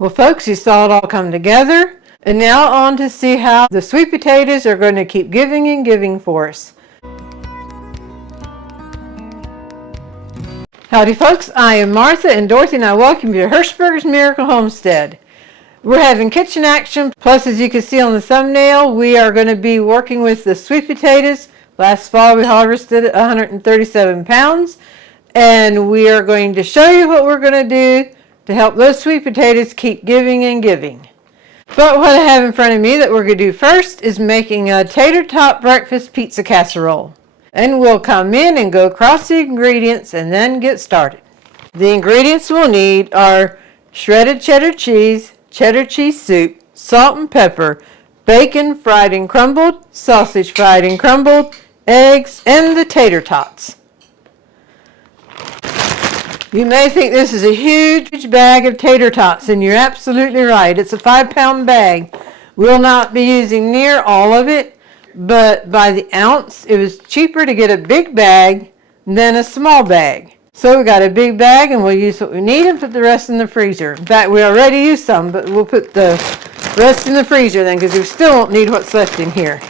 Well, folks, you saw it all come together. And now on to see how the sweet potatoes are going to keep giving and giving for us. Howdy, folks. I am Martha, and Dorothy and I welcome you to Hirschberger's Miracle Homestead. We're having kitchen action. Plus, as you can see on the thumbnail, we are going to be working with the sweet potatoes. Last fall, we harvested 137 pounds. And we are going to show you what we're going to do to help those sweet potatoes keep giving and giving. But what I have in front of me that we're going to do first is making a tater tot breakfast pizza casserole. And we'll come in and go across the ingredients and then get started. The ingredients we'll need are shredded cheddar cheese soup, salt and pepper, bacon fried and crumbled, sausage fried and crumbled, eggs, and the tater tots. You may think this is a huge bag of tater tots, and you're absolutely right. It's a 5-pound bag. We'll not be using near all of it, but by the ounce, it was cheaper to get a big bag than a small bag. So we got a big bag, and we'll use what we need and put the rest in the freezer. In fact, we already used some, but we'll put the rest in the freezer then, because we still won't need what's left in here.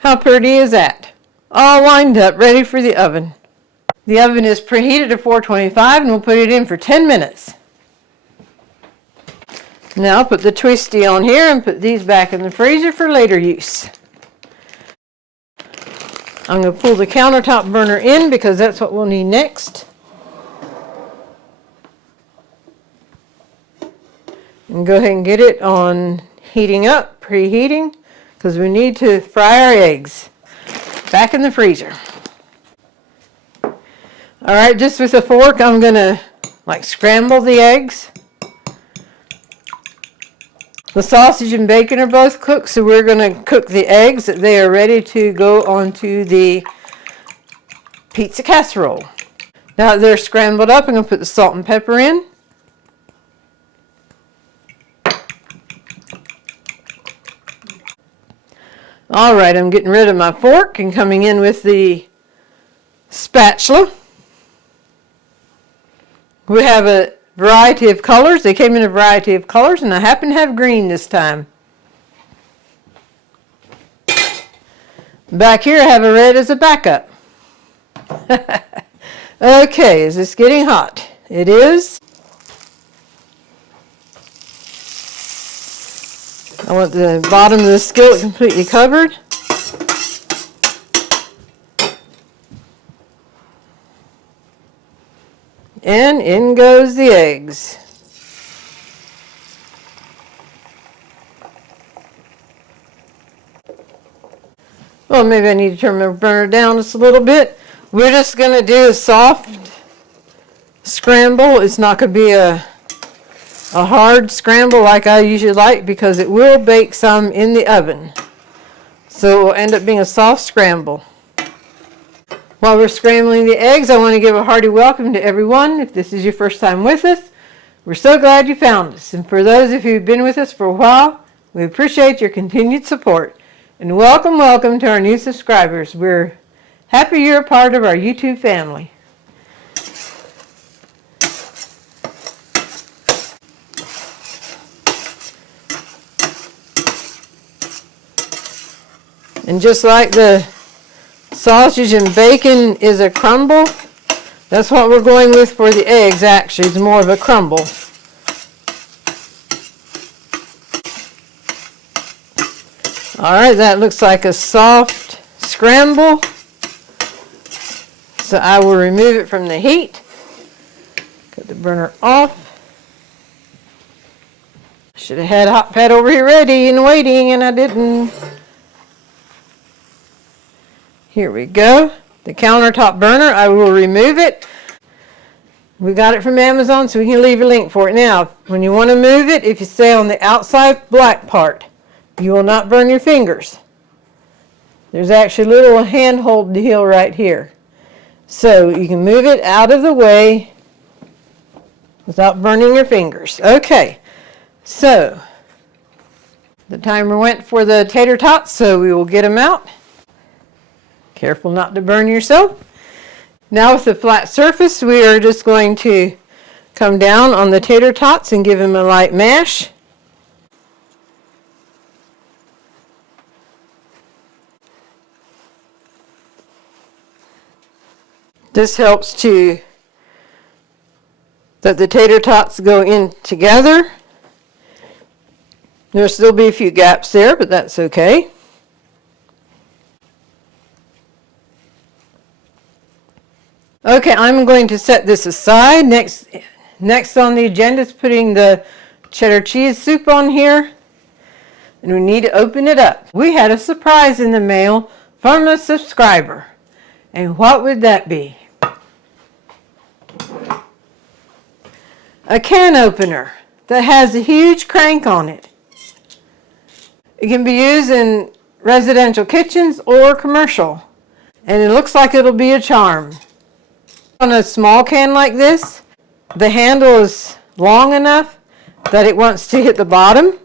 How pretty is that? All lined up, ready for the oven. The oven is preheated to 425 and we'll put it in for 10 minutes. Now put the twisty on here and put these back in the freezer for later use. I'm going to pull the countertop burner in because that's what we'll need next. And go ahead and get it on heating up, preheating. Because we need to fry our eggs. Back in the freezer. Alright, just with a fork, I'm going to scramble the eggs. The sausage and bacon are both cooked, so we're going to cook the eggs that they are ready to go onto the pizza casserole. Now that they're scrambled up, I'm going to put the salt and pepper in. All right, I'm getting rid of my fork and coming in with the spatula. We have a variety of colors. They came in a variety of colors, and I happen to have green this time. Back here, I have a red as a backup. Okay, is this getting hot? It is. I want the bottom of the skillet completely covered. And in goes the eggs. Well, maybe I need to turn my burner down just a little bit. We're just going to do a soft scramble. It's not going to be a hard scramble like I usually like because it will bake some in the oven. So it will end up being a soft scramble. While we're scrambling the eggs, I want to give a hearty welcome to everyone. If this is your first time with us, we're so glad you found us. And for those of you who've been with us for a while, we appreciate your continued support. And welcome to our new subscribers. We're happy you're a part of our YouTube family. And just like the sausage and bacon is a crumble, that's what we're going with for the eggs actually. It's more of a crumble. Alright, that looks like a soft scramble. So I will remove it from the heat. Cut the burner off. Should have had a hot pad over here ready and waiting, and I didn't. Here we go. The countertop burner, I will remove it. We got it from Amazon, so we can leave a link for it. Now, when you want to move it, if you stay on the outside black part, you will not burn your fingers. There's actually a little handhold deal right here. So you can move it out of the way without burning your fingers. Okay, so the timer went for the tater tots, so we will get them out. Careful not to burn yourself. Now with the flat surface, we are just going to come down on the tater tots and give them a light mash. This helps that the tater tots go in together. There'll still be a few gaps there, but that's okay. Okay, I'm going to set this aside. Next on the agenda is putting the cheddar cheese soup on here. And we need to open it up. We had a surprise in the mail from a subscriber. And what would that be? A can opener that has a huge crank on it. It can be used in residential kitchens or commercial. And it looks like it'll be a charm. On a small can like this, the handle is long enough that it wants to hit the bottom.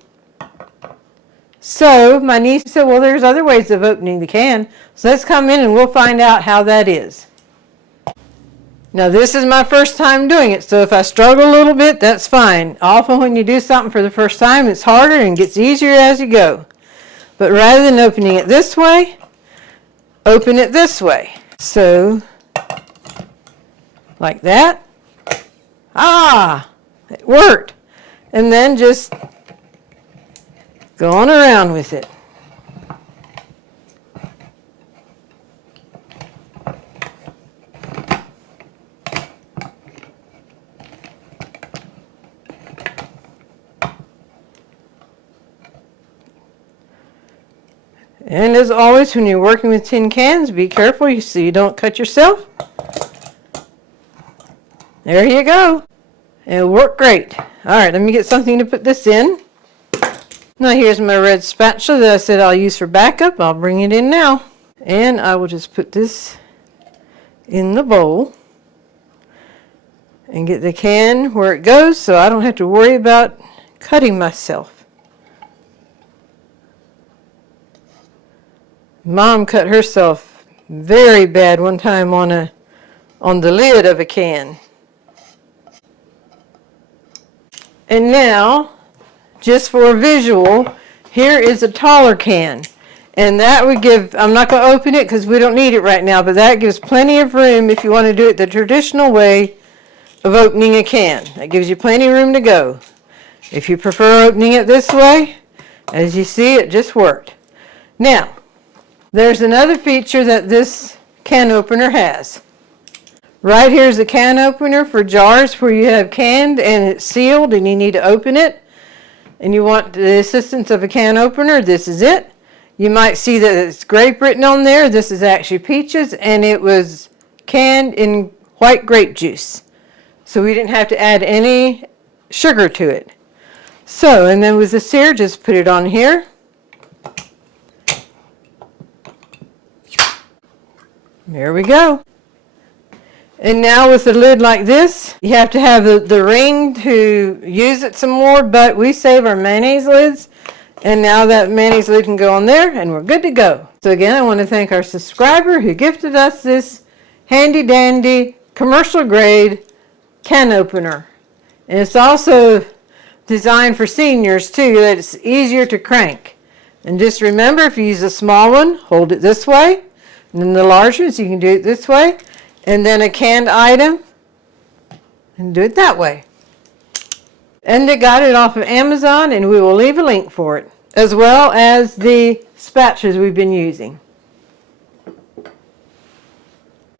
So my niece said, well, there's other ways of opening the can. So let's come in and we'll find out how that is. Now this is my first time doing it, so if I struggle a little bit, that's fine. Often when you do something for the first time, it's harder and gets easier as you go. But rather than opening it this way, open it this way. So, like that. Ah, it worked. And then just go on around with it. And as always, when you're working with tin cans, be careful so you don't cut yourself. There you go. It'll work great. All right, let me get something to put this in. Now here's my red spatula that I said I'll use for backup. I'll bring it in now. And I will just put this in the bowl and get the can where it goes so I don't have to worry about cutting myself. Mom cut herself very bad one time on the lid of a can. And now, just for a visual, here is a taller can. And that would give, I'm not going to open it because we don't need it right now, but that gives plenty of room if you want to do it the traditional way of opening a can. That gives you plenty of room to go. If you prefer opening it this way, as you see, it just worked. Now, there's another feature that this can opener has. Right here is a can opener for jars where you have canned and it's sealed and you need to open it. And you want the assistance of a can opener. This is it. You might see that it's grape written on there. This is actually peaches and it was canned in white grape juice. So we didn't have to add any sugar to it. So, and then with the sear, just put it on here. There we go. And now with the lid like this, you have to have the ring to use it some more, but we save our mayonnaise lids. And now that mayonnaise lid can go on there and we're good to go. So again, I want to thank our subscriber who gifted us this handy dandy commercial grade can opener. And it's also designed for seniors too, that it's easier to crank. And just remember, if you use a small one, hold it this way. And then the large ones, you can do it this way. And then a canned item, and do it that way. And they got it off of Amazon, and we will leave a link for it, as well as the spatulas we've been using.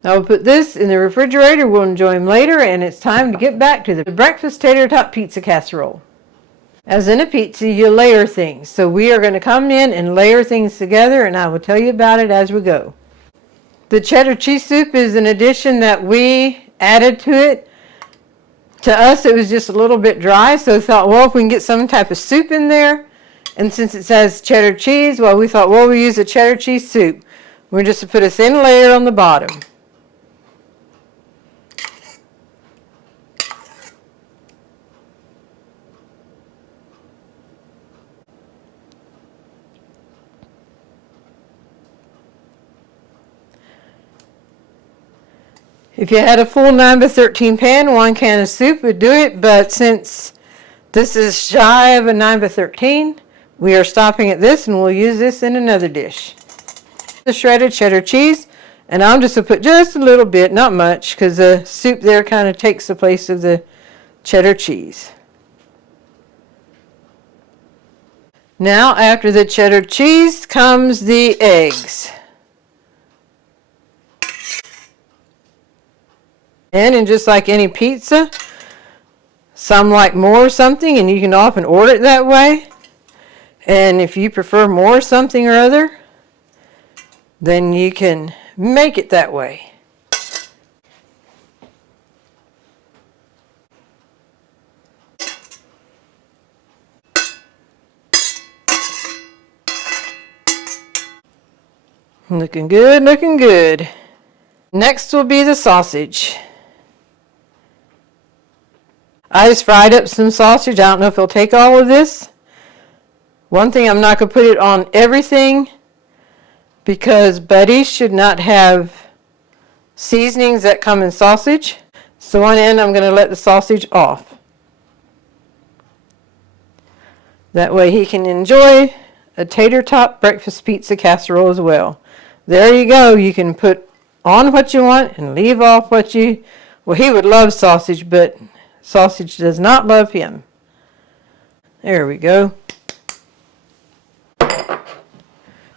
I will put this in the refrigerator. We'll enjoy them later, and it's time to get back to the breakfast tater tot pizza casserole. As in a pizza, you layer things. So we are going to come in and layer things together, and I will tell you about it as we go. The cheddar cheese soup is an addition that we added to it. To us, it was just a little bit dry, so we thought, well, if we can get some type of soup in there, and since it says cheddar cheese, well, we thought, well, we'll use a cheddar cheese soup. We're just to put a thin layer on the bottom. If you had a full 9x13 pan, 1 can of soup would do it, but since this is shy of a 9x13, we are stopping at this and we'll use this in another dish. The shredded cheddar cheese, and I'm just going to put just a little bit, not much, because the soup there kind of takes the place of the cheddar cheese. Now, after the cheddar cheese comes the eggs. And just like any pizza, some like more something, and you can often order it that way. And if you prefer more something or other, then you can make it that way. Looking good, looking good. Next will be the sausage. I just fried up some sausage. I don't know if it'll take all of this. One thing, I'm not going to put it on everything because buddies should not have seasonings that come in sausage. So one end I'm going to let the sausage off. That way he can enjoy a tater tot breakfast pizza casserole as well. There you go. You can put on what you want and leave off what you... Well, he would love sausage, but sausage does not love him. There we go.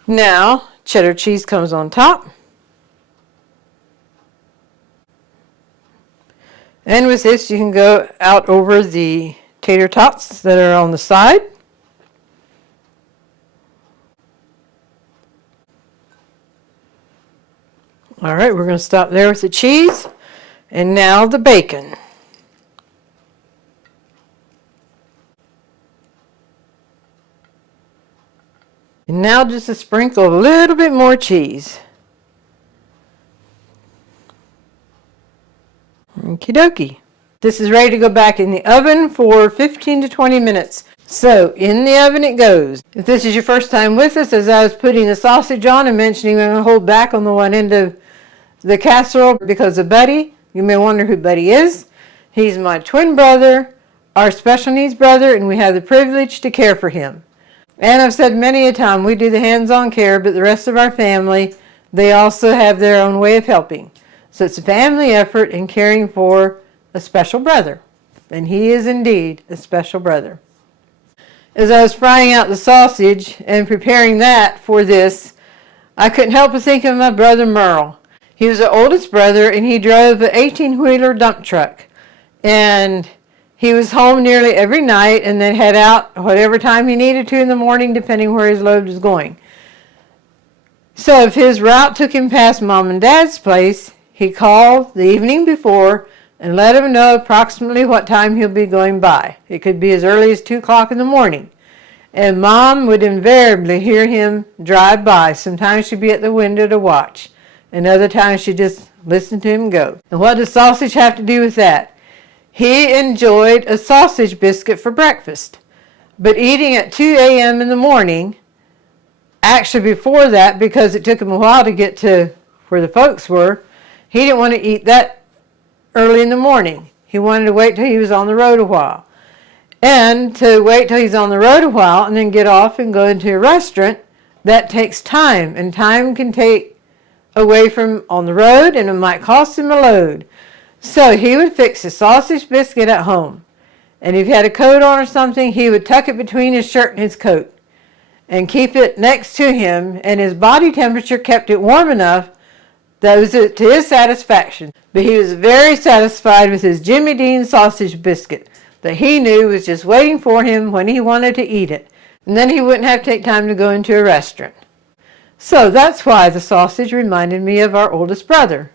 Now, cheddar cheese comes on top. And with this, you can go out over the tater tots that are on the side. All right, we're going to stop there with the cheese. And now the bacon. And now just a sprinkle of a little bit more cheese. Okie dokie. This is ready to go back in the oven for 15 to 20 minutes. So in the oven it goes. If this is your first time with us, as I was putting the sausage on and mentioning I'm going to hold back on the one end of the casserole because of Buddy, you may wonder who Buddy is. He's my twin brother, our special needs brother, and we have the privilege to care for him. And I've said many a time, we do the hands-on care, but the rest of our family, they also have their own way of helping. So it's a family effort in caring for a special brother. And he is indeed a special brother. As I was frying out the sausage and preparing that for this, I couldn't help but think of my brother Merle. He was the oldest brother, and he drove an 18-wheeler dump truck. And he was home nearly every night and then head out whatever time he needed to in the morning, depending where his load was going. So if his route took him past Mom and Dad's place, he called the evening before and let him know approximately what time he'll be going by. It could be as early as 2 o'clock in the morning. And Mom would invariably hear him drive by. Sometimes she'd be at the window to watch, and other times she'd just listen to him go. And what does sausage have to do with that? He enjoyed a sausage biscuit for breakfast, but eating at 2 a.m. in the morning, actually before that, because it took him a while to get to where the folks were, he didn't want to eat that early in the morning. He wanted to wait till he was on the road a while. And to wait till he's on the road a while and then get off and go into a restaurant, that takes time, and time can take away from on the road, and it might cost him a load. So he would fix his sausage biscuit at home. And if he had a coat on or something, he would tuck it between his shirt and his coat and keep it next to him, and his body temperature kept it warm enough that was to his satisfaction. But he was very satisfied with his Jimmy Dean sausage biscuit that he knew was just waiting for him when he wanted to eat it. And then he wouldn't have to take time to go into a restaurant. So that's why the sausage reminded me of our oldest brother.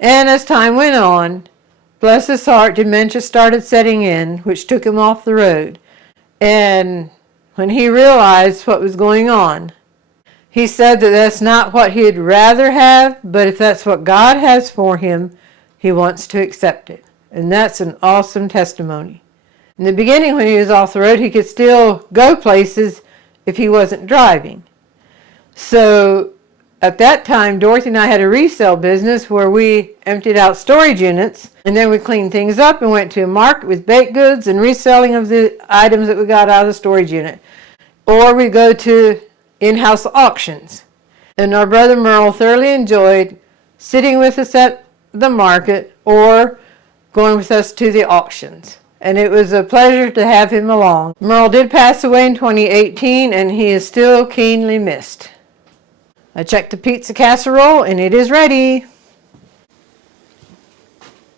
And as time went on, bless his heart, dementia started setting in, which took him off the road. And when he realized what was going on, He said that that's not what he'd rather have, but if that's what God has for him, he wants to accept it. And that's an awesome testimony. In the beginning, when he was off the road, he could still go places if he wasn't driving. So at that time, Dorothy and I had a resale business where we emptied out storage units, and then we cleaned things up and went to a market with baked goods and reselling of the items that we got out of the storage unit. Or we go to in-house auctions. And our brother Merle thoroughly enjoyed sitting with us at the market or going with us to the auctions. And it was a pleasure to have him along. Merle did pass away in 2018, and he is still keenly missed. I checked the pizza casserole, and it is ready.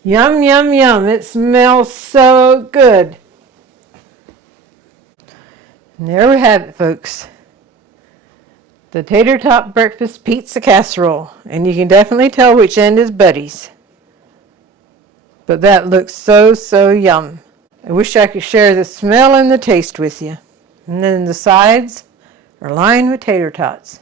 Yum, yum, yum. It smells so good. And there we have it, folks. The Tater Tot Breakfast Pizza Casserole. And you can definitely tell which end is Buddy's. But that looks so, so yum. I wish I could share the smell and the taste with you. And then the sides are lined with tater tots.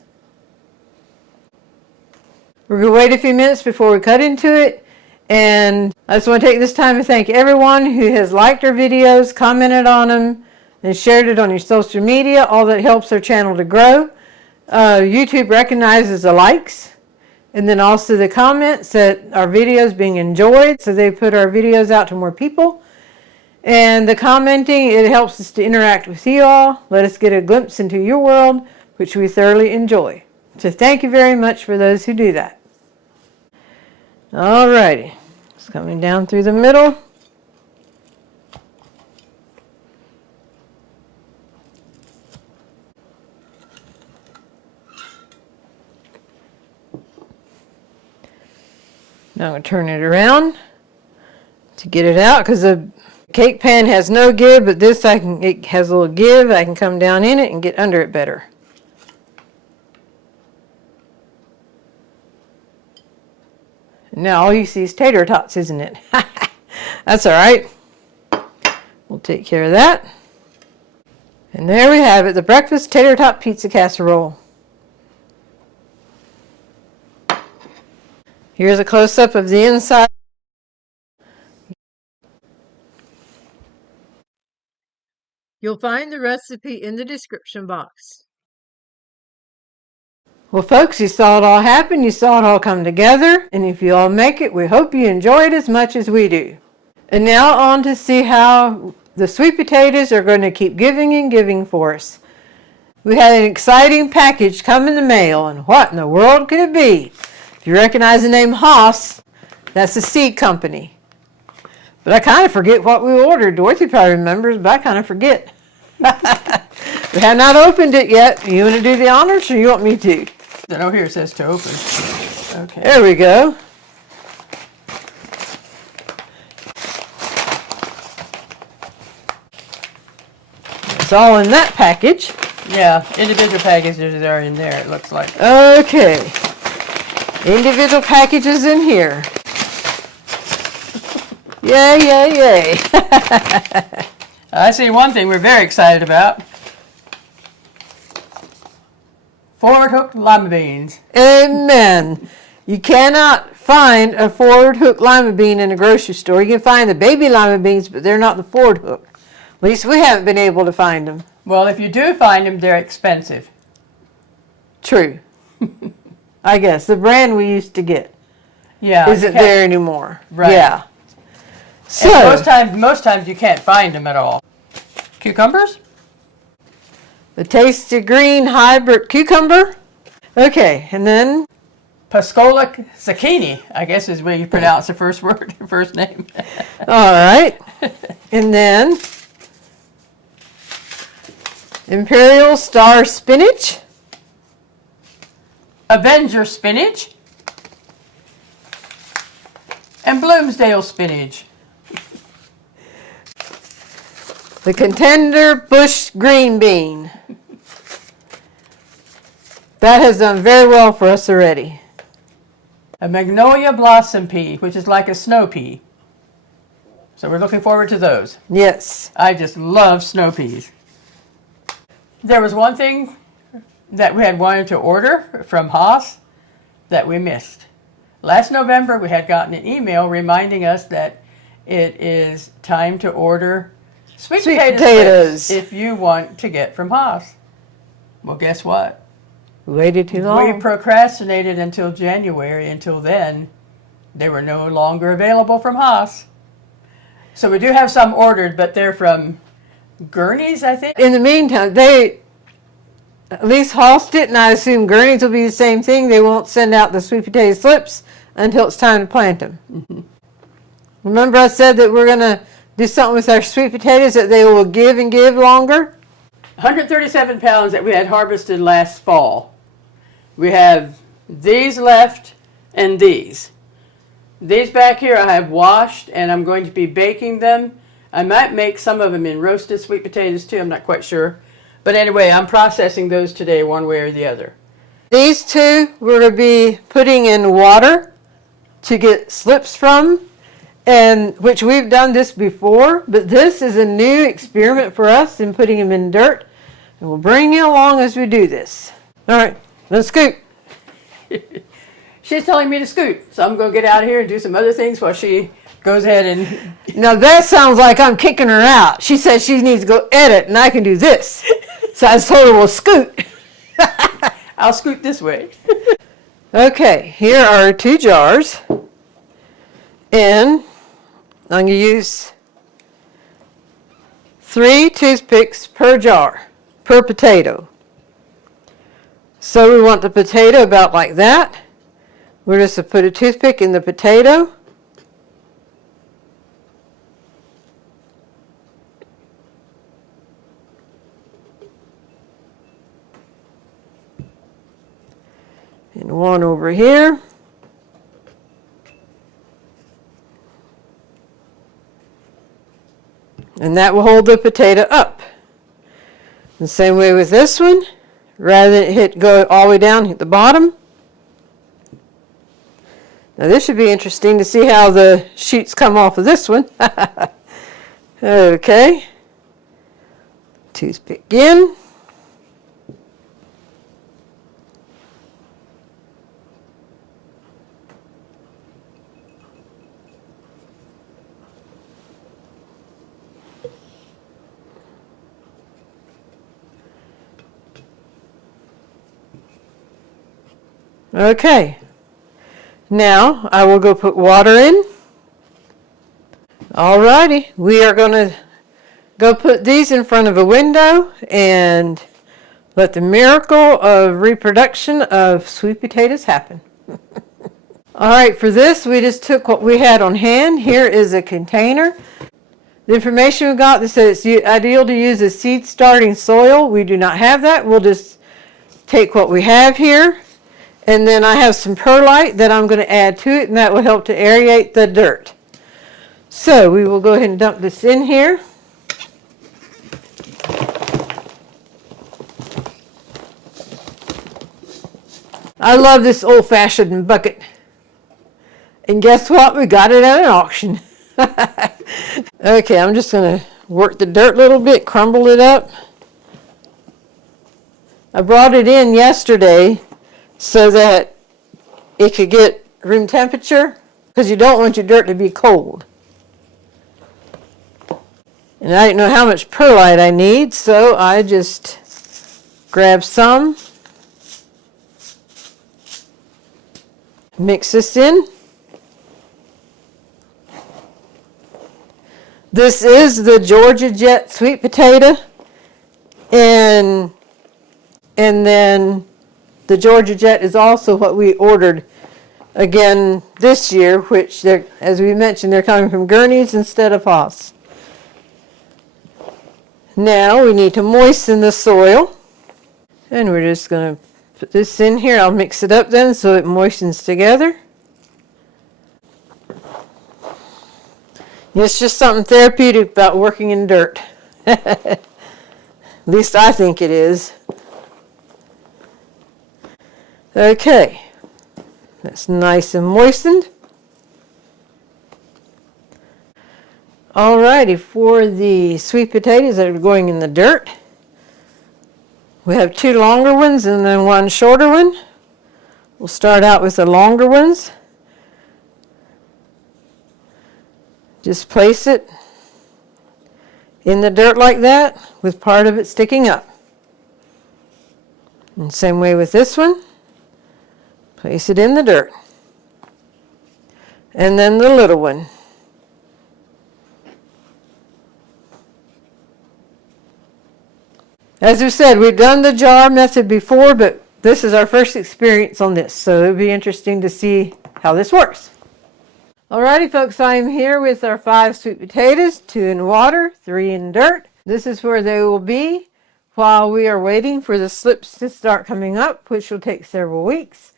We're going to wait a few minutes before we cut into it. And I just want to take this time to thank everyone who has liked our videos, commented on them, and shared it on your social media. All that helps our channel to grow. YouTube recognizes the likes and then also the comments that our videos being enjoyed, so they put our videos out to more people. And the commenting, it helps us to interact with you all, let us get a glimpse into your world, which we thoroughly enjoy. So thank you very much for those who do that. Alrighty, it's coming down through the middle. Now I'm going to turn it around to get it out, because the cake pan has no give, but this it has a little give. I can come down in it and get under it better. Now all you see is tater tots, isn't it? That's all right. We'll take care of that. And there we have it, the breakfast tater tot pizza casserole. Here's a close-up of the inside. You'll find the recipe in the description box. Well, folks, you saw it all happen. You saw it all come together. And if you all make it, we hope you enjoy it as much as we do. And now on to see how the sweet potatoes are going to keep giving and giving for us. We had an exciting package come in the mail, and what in the world could it be? If you recognize the name Haas, that's a seed company. But I kind of forget what we ordered. Dorothy probably remembers, but I kind of forget. We have not opened it yet. You want to do the honors, or you want me to? Oh, here it says to open. Okay. There we go. It's all in that package. Yeah, individual packages are in there, it looks like. Okay. Individual packages in here. Yay, yay, yay. I see one thing we're very excited about. Forward hook lima beans. Amen. You cannot find a forward hook lima bean in a grocery store. You can find the baby lima beans, but they're not the forward hook. At least we haven't been able to find them. Well, if you do find them, they're expensive. True. I guess. The brand we used to get Yeah. isn't there anymore. Right. Yeah. So, and most times you can't find them at all. Cucumbers? the tasty green hybrid cucumber. Okay, and then Pascola zucchini, I guess is where you pronounce the first word, first name. all right. And then Imperial Star spinach. Avenger spinach. And Bloomsdale spinach. The Contender Bush green bean. That has done very well for us already. A magnolia blossom pea, which is like a snow pea. So we're looking forward to those. Yes. I just love snow peas. There was one thing that we had wanted to order from Haas that we missed. Last November, we had gotten an email reminding us that it is time to order sweet potatoes if you want to get from Haas. Well, guess what? Waited too long. We procrastinated until January. Until then, they were no longer available from Haas. So we do have some ordered, but they're from Gurney's, I think. In the meantime, at least Haas didn't. I assume Gurney's will be the same thing. They won't send out the sweet potato slips until it's time to plant them. Mm-hmm. Remember I said that we're going to do something with our sweet potatoes that they will give and give longer? 137 pounds that we had harvested last fall. We have these left and these. These back here I have washed and I'm going to be baking them. I might make some of them in roasted sweet potatoes too, I'm not quite sure. But anyway, I'm processing those today one way or the other. These two we're going to be putting in water to get slips from, and which we've done this before, but this is a new experiment for us in putting them in dirt, and we'll bring you along as we do this. All right, let's scoop. She's telling me to scoot, so I'm going to get out of here and do some other things while she goes ahead and... Now that sounds like I'm kicking her out. She says she needs to go edit, and I can do this. So I told her we'll scoot. I'll scoot this way. Okay, here are 2 jars, and I'm going to use 3 toothpicks per jar, per potato. So we want the potato about like that. We're just going to put a toothpick in the potato. And one over here. And that will hold the potato up. The same way with this one. Rather than go all the way down, hit the bottom. Now this should be interesting to see how the shoots come off of this one. Okay. Toothpick in. Okay, now I will go put water in. Alrighty, we are going to go put these in front of a window and let the miracle of reproduction of sweet potatoes happen. Alright, for this we just took what we had on hand. Here is a container. The information we got that says it's ideal to use a seed starting soil. We do not have that. We'll just take what we have here. And then I have some perlite that I'm going to add to it, and that will help to aerate the dirt. So we will go ahead and dump this in here. I love this old-fashioned bucket. And guess what? We got it at an auction. Okay, I'm just going to work the dirt a little bit, crumble it up. I brought it in yesterday so that it could get room temperature, because you don't want your dirt to be cold. And I didn't know how much perlite I need, so I just grabbed some, mix this in. This is the Georgia Jet sweet potato, and then the Georgia Jet is also what we ordered again this year, which, as we mentioned, they're coming from Gurney's instead of Haas. Now we need to moisten the soil, and we're just going to put this in here. I'll mix it up then so it moistens together. It's just something therapeutic about working in dirt. At least I think it is. Okay, that's nice and moistened. Alrighty, for the sweet potatoes that are going in the dirt, We have 2 longer ones and then 1 shorter one. We'll start out with the longer ones. Just place it in the dirt like that with part of it sticking up. And same way with this one. Place it in the dirt. And then the little one. As we said, we've done the jar method before, but this is our first experience on this, so it'll be interesting to see how this works. Alrighty folks, I am here with our 5 sweet potatoes, 2 in water, 3 in dirt. This is where they will be while we are waiting for the slips to start coming up, which will take several weeks.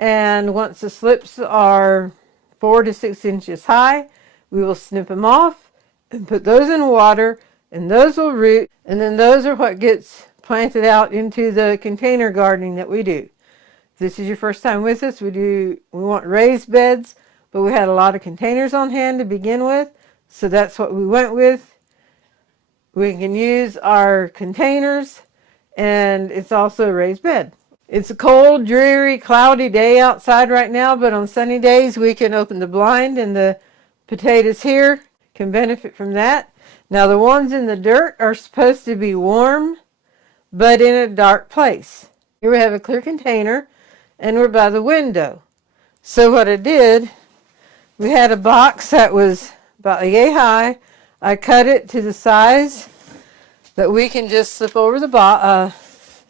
And once the slips are 4 to 6 inches high, we will snip them off and put those in water, and those will root, and then those are what gets planted out into the container gardening that we do. If this is your first time with us, we want raised beds, but we had a lot of containers on hand to begin with, so that's what we went with. We can use our containers, and it's also a raised bed. It's a cold, dreary, cloudy day outside right now, but on sunny days we can open the blind and the potatoes here can benefit from that. Now the ones in the dirt are supposed to be warm, but in a dark place. Here we have a clear container, and we're by the window. So what I did, we had a box that was about yay high. I cut it to the size that we can just slip over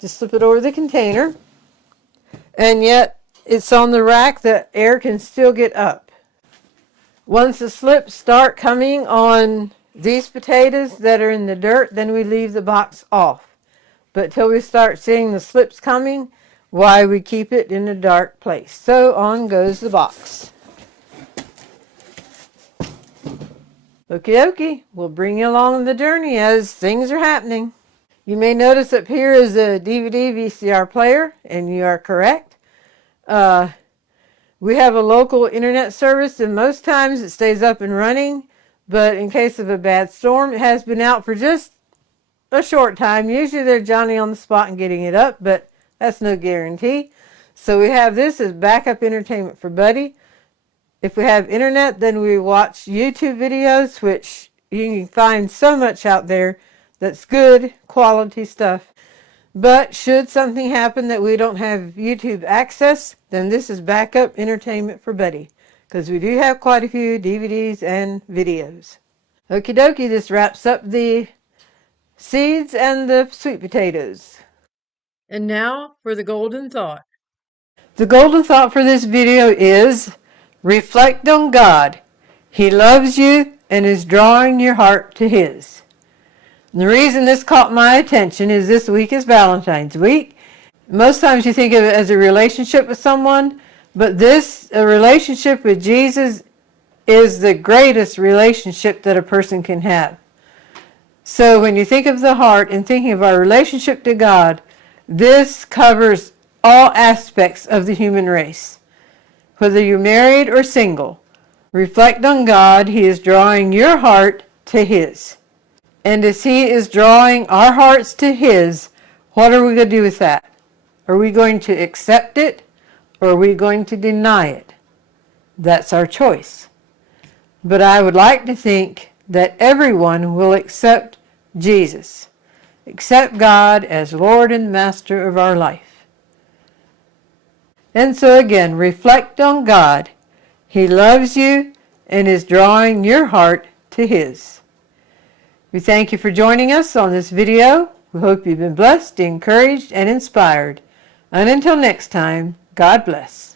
just slip it over the container, and yet it's on the rack that air can still get up. Once the slips start coming on these potatoes that are in the dirt, then we leave the box off. But till we start seeing the slips coming, why we keep it in a dark place. So on goes the box. Okie dokie, we'll bring you along the journey as things are happening. You may notice up here is a DVD VCR player, and you are correct. We have a local internet service, and most times it stays up and running, but in case of a bad storm, it has been out for just a short time. Usually they're Johnny on the spot and getting it up, but that's no guarantee. So we have this as backup entertainment for Buddy. If we have internet, then we watch YouTube videos, which you can find so much out there that's good quality stuff. But should something happen that we don't have YouTube access, then this is backup entertainment for Buddy, because we do have quite a few DVDs and videos. Okie dokie, this wraps up the seeds and the sweet potatoes. And now for the golden thought. The golden thought for this video is, reflect on God. He loves you and is drawing your heart to His. And the reason this caught my attention is this week is Valentine's week. Most times you think of it as a relationship with someone, but a relationship with Jesus is the greatest relationship that a person can have. So when you think of the heart and thinking of our relationship to God, this covers all aspects of the human race. Whether you're married or single, reflect on God. He is drawing your heart to His. And as He is drawing our hearts to His, what are we going to do with that? Are we going to accept it, or are we going to deny it? That's our choice. But I would like to think that everyone will accept Jesus, accept God as Lord and Master of our life. And so again, reflect on God. He loves you and is drawing your heart to His. We thank you for joining us on this video. We hope you've been blessed, encouraged, and inspired. And until next time, God bless.